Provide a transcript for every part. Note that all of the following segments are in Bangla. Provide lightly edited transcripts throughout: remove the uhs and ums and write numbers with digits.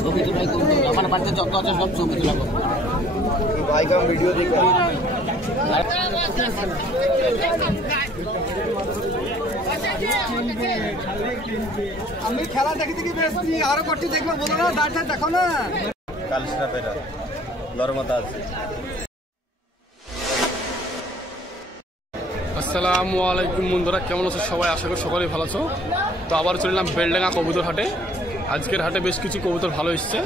ছবি তোলাই করবো, আমার বাড়িতে যত আছে সব ছবি তোলা করবো। ভিডিও দেখবো। আমি খেলা দেখি দেখি বেশি আরো কটি দেখবো বলো না, দাঁড়টা দেখো না। কালসরা পেরা লরমতা আছে। আসসালামু আলাইকুম বন্ধুরা, কেমন আছো সবাই? আশা করি সকলেই ভালো আছো। তো আবার চললাম বেলডাঙ্গা কবুতর হাটে। আজকের হাটে বেশ কিছু কবুতর ভালো এসছে,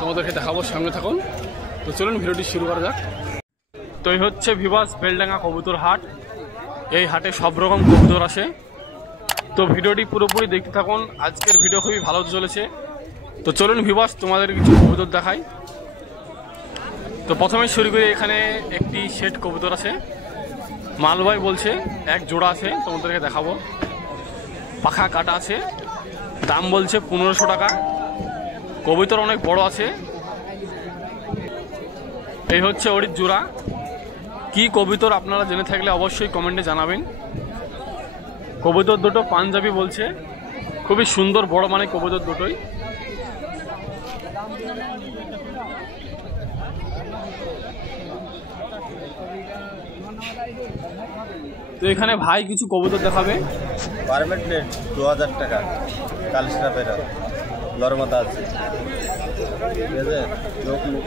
তোমাদেরকে দেখাবো, সঙ্গে থাকুন। তো চলুন ভিডিওটি শুরু করা যাক। তো এই হচ্ছে ভিভাস বেলডাঙ্গা কবুতর হাট। এই হাটে সব রকম কবুতর আসে। তো ভিডিওটি পুরোপুরি দেখতে থাকুন, আজকের ভিডিও খুবই ভালো চলেছে। তো চলুন ভিভাস তোমাদের কিছু কবুতর দেখাই। তো প্রথমে শুরু করি, এখানে একটি সেট কবুতর আছে, মালভাই বলছে এক জোড়া আছে, তোমাদেরকে দেখাবো। পাখা কাটা আছে, দাম বলছে 1500 টাকা। কবুতর অনেক বড় আছে। এই হচ্ছে ওর জোড়া। কি কবুতর আপনারা জেনে থাকলে অবশ্যই কমেন্টে জানাবেন। কবুতর দুটো পাঞ্জাবি বলছে, খুবই সুন্দর বড় মানে কবুতর দুটোই। তো এখানে ভাই কিছু কবুতর দেখাবে। পারমেন্ট প্লেট 2000 টাকা, কালসরা পেরা লরমতা আছে, ঠিক আছে। চোখ মুখ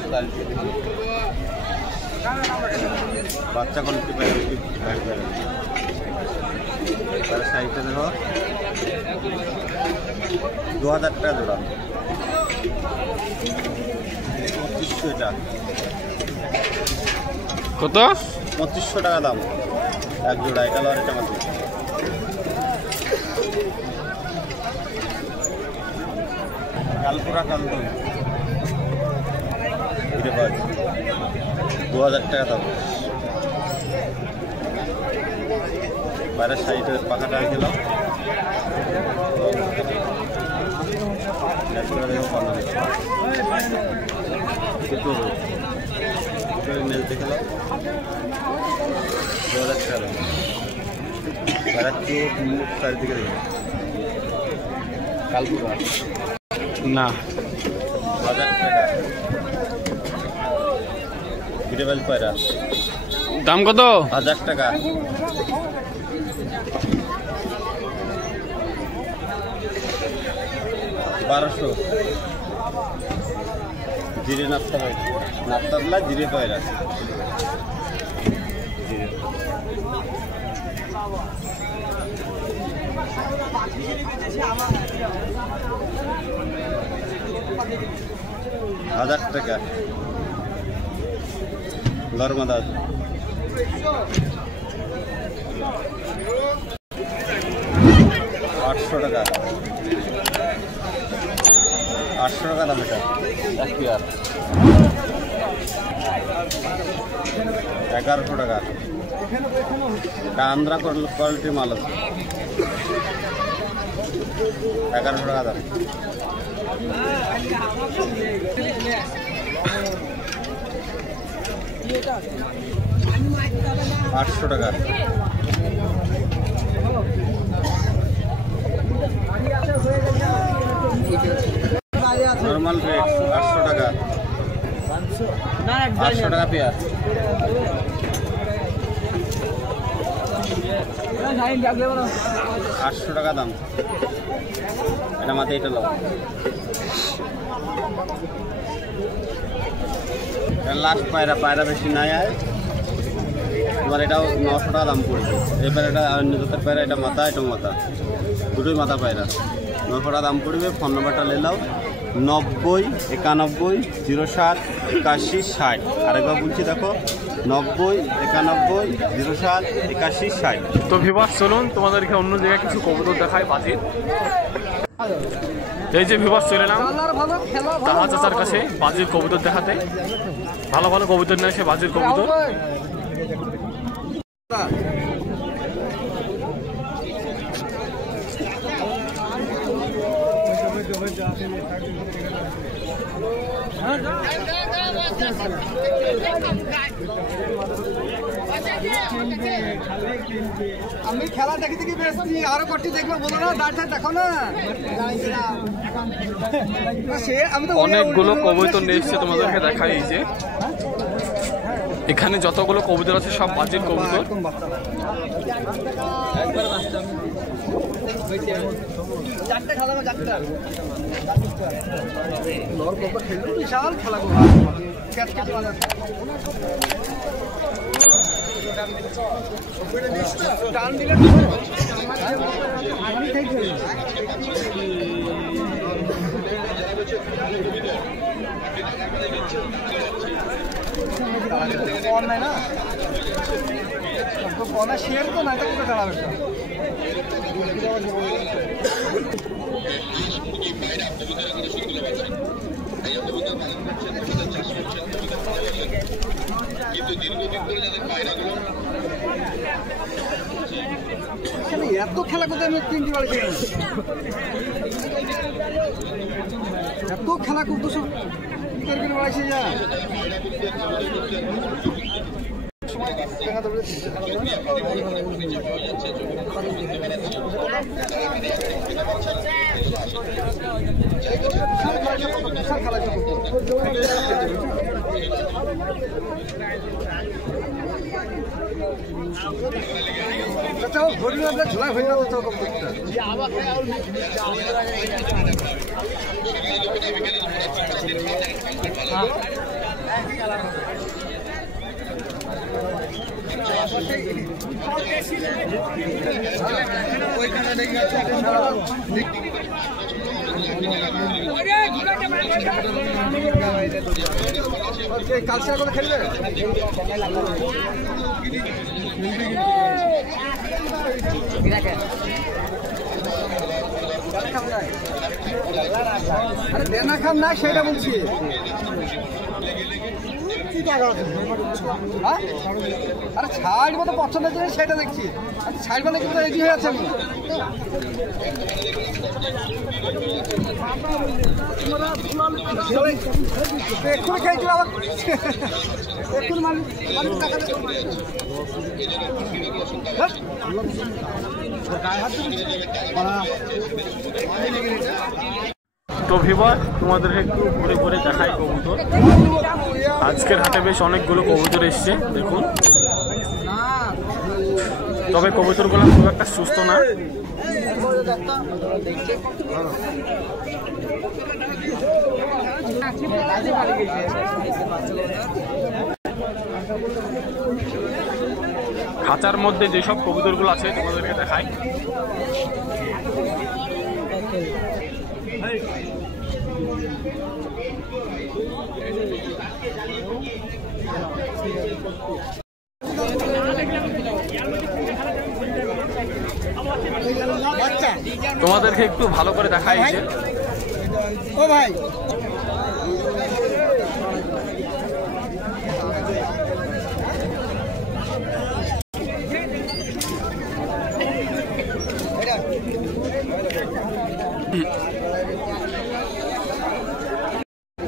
বাচ্চা কোয়ালিটি তার সাইডে দেখো 2000 টাকা জোড়া। 2500 এটা কত? 2500 টাকা দাম এক জোড়া। এটা লর এটা মাত্র। কালপুরা কালদুন 2000 টাকা দাম। বাইরের সাইডে পাখাটা রেখেলাম। নেল দেখলাম 2000 টাকা দাম। বাইরের চোখ মুখ চারিদিকে দেখলাম। কালপুরা না 1000 টাকা। বিটেবেল পায়রা দাম কত? 1000 টাকা। বারোশো জিরে নাপ্তা পায়রা, নাপ্তাবলা জিরে পায়রা। 1000 টাকা। লরমাদা 800 টাকা। 800 টাকা দাম এটা। 1100 টাকা। এটা আন্ধ্রা কোয়ালিটির মাল আছে। 1100 টাকা দাম। 800 টাকা। নর্মাল রেট 800 টাকা। 800 টাকা পেয়ার। 800 টাকা দাম। এটা মাথায় এটা লো। লাস্ট পায়রা, পায়রা বেশি নাই আর তোমার এটাও 900 টাকা দাম পড়বে। এই পায়রাটা অন্য জাতের পায়রা, এটা মাথা, এটা মাথা, দুটোই মাথা পায়রা। 900 টাকা দাম পড়বে। ফোন নাম্বারটা নিলাও 90 91 07 81 60। আরেকবার বলছি দেখো 90 91 07 81 60। তো ভিভাস চলুন তোমাদেরকে অন্য জায়গায় কিছু কবুতর দেখায় বাজির। এই যে ভিভাস চলে এলাম তাহা চাচার কাছে বাজির কবুতর দেখাতে। ভালো ভালো কবুতর নিয়ে এসে বাজির কবুতর। আমি খেলা দেখি দেখি বেশি আরো কটি দেখবো বলো না, দাঁড়টা দেখো না। অনেকগুলো কবুতর নিয়ে এসছে, তোমাদেরকে দেখাই। এই যে এখানে যতগুলো কবুতর আছে সব বাজির কবুতর। বিশাল খেলা টান দিলে নাই না কনা শেয়ার তো না এটা চালাবে এত খেলা করতে আমি 3টি বাড়ি খেয়ে এত খেলা করতেছো বাড়াইছে যা ঝোলাই হয়ে যাবে কালচার করে খেলবে আরে দেনা খাম না সেটা বলছি আরে ছাড়বো তো পছন্দের জিনিস সেটা দেখছি ছাড়বো না কিন্তু রেডি হয়ে আছে আমি এক্ষুনি খেয়েছিল আবার এক্ষুনি মানুষ টাকা তো ভিউয়ার তোমাদেরকে একটু ঘুরে ঘুরে দেখাই কবুতর। আজকের হাটে বেশ অনেকগুলো কবুতর এসছে দেখুন, তবে কবুতরগুলো খুব একটা সুস্থ না। খাঁচার মধ্যে যেসব কবুতরগুলো আছে তোমাদেরকে দেখাই। তোমাদেরকে একটু ভালো করে দেখাই যে ও ভাই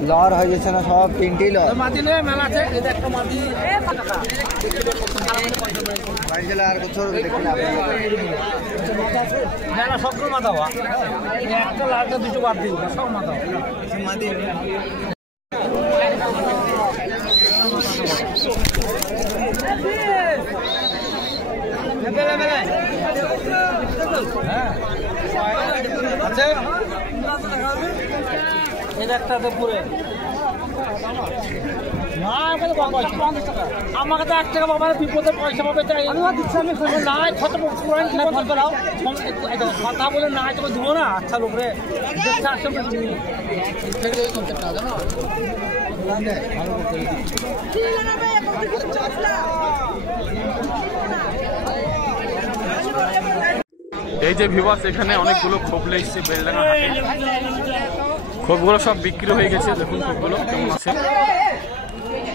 লর হয়ে গেছে না সব 3টি লর মাটি নেই মেলা আছে এটা একটা মাটি বাড়ি গেলে আর বছর দেখি না মেলা সবগুলো মাথা হওয়া একটা লালটা দুটো বাদ দিন সব মাথা মাটি আচ্ছা এটা একটা পুরে আমাকে তো 1 টাকা বাবা বিপদের পয়সা পাবে তাই না কথা বলে না তোকে দেবো না। আচ্ছা লোকরে এই যে ভিউয়ার্স এখানে অনেকগুলো খোপলে এসছে বেলডাঙ্গা হাটে। খোপগুলো সব বিক্রি হয়ে গেছে, দেখুন খোপগুলো কেমন আছে।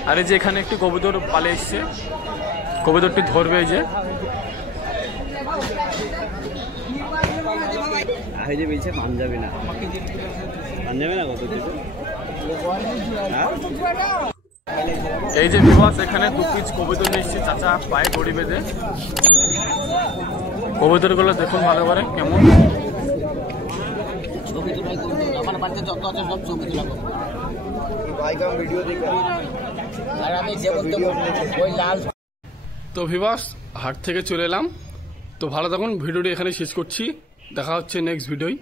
আর এই যে এখানে একটি কবুতর পালে এসছে, কবুতরটি ধরবে। এই যে পাঞ্জাবি না কত এই যে ভিউয়ার্স এখানে 2 পিস কবুতর এসছে চাচা পায়ে দড়ি বেঁধে। কবুতরগুলো দেখুন ভালো করে কেমন। আমার বাড়িতে যত আছে সব ছবি তোলা করবো। আর আমি যে বলতে ওই লাল। তো ভিভাস হাট থেকে চলে এলাম। তো ভালো থাকুন, ভিডিওটি এখানে শেষ করছি, দেখা হচ্ছে নেক্সট ভিডিওয়।